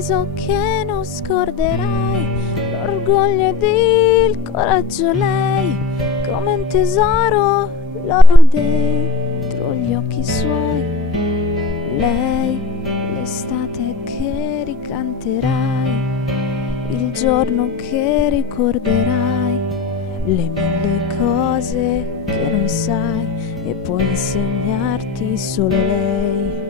sorriso che non scorderai, l'orgoglio ed il coraggio lei, come un tesoro l'ho dentro gli occhi suoi. Lei, l'estate che ricanterai, il giorno che ricorderai, le mille cose che non sai e può insegnarti solo lei.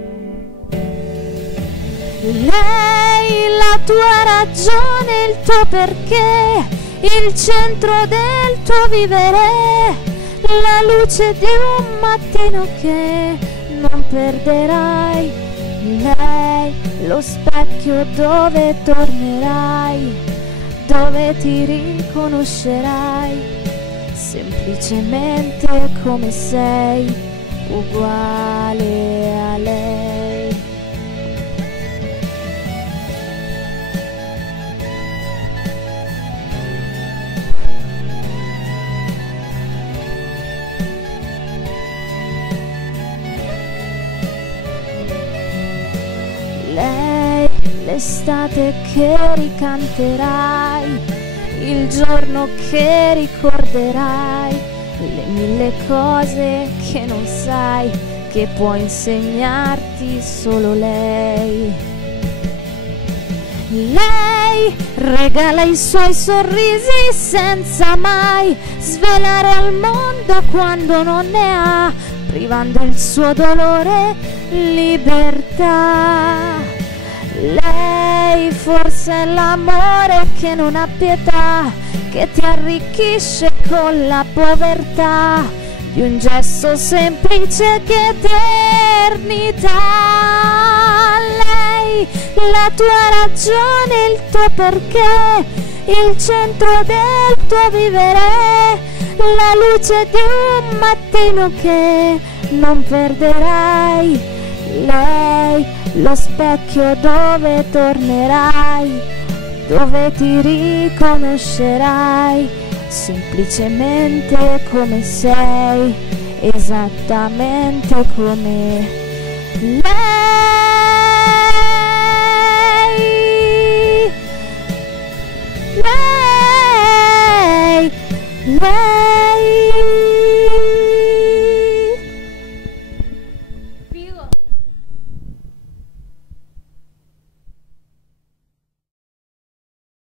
Lei, la tua ragione, il tuo perché, il centro del tuo vivere, la luce di un mattino che non perderai. Lei, lo specchio dove tornerai, dove ti riconoscerai, semplicemente come sei, uguale a lei. Lei, l'estate che ricanterai, il giorno che ricorderai, le mille cose che non sai, che può insegnarti solo lei. Lei regala i suoi sorrisi senza mai svelare al mondo quando non ne ha, privando il suo dolore libertà. Lei forse è l'amore che non ha pietà, che ti arricchisce con la povertà di un gesto semplice che eternità. Lei, la tua ragione, il tuo perché, il centro del tuo vivere, la luce di un mattino che non perderai. Lei, lo specchio dove tornerai, dove ti riconoscerai, semplicemente come sei, esattamente come lei. Lei, lei.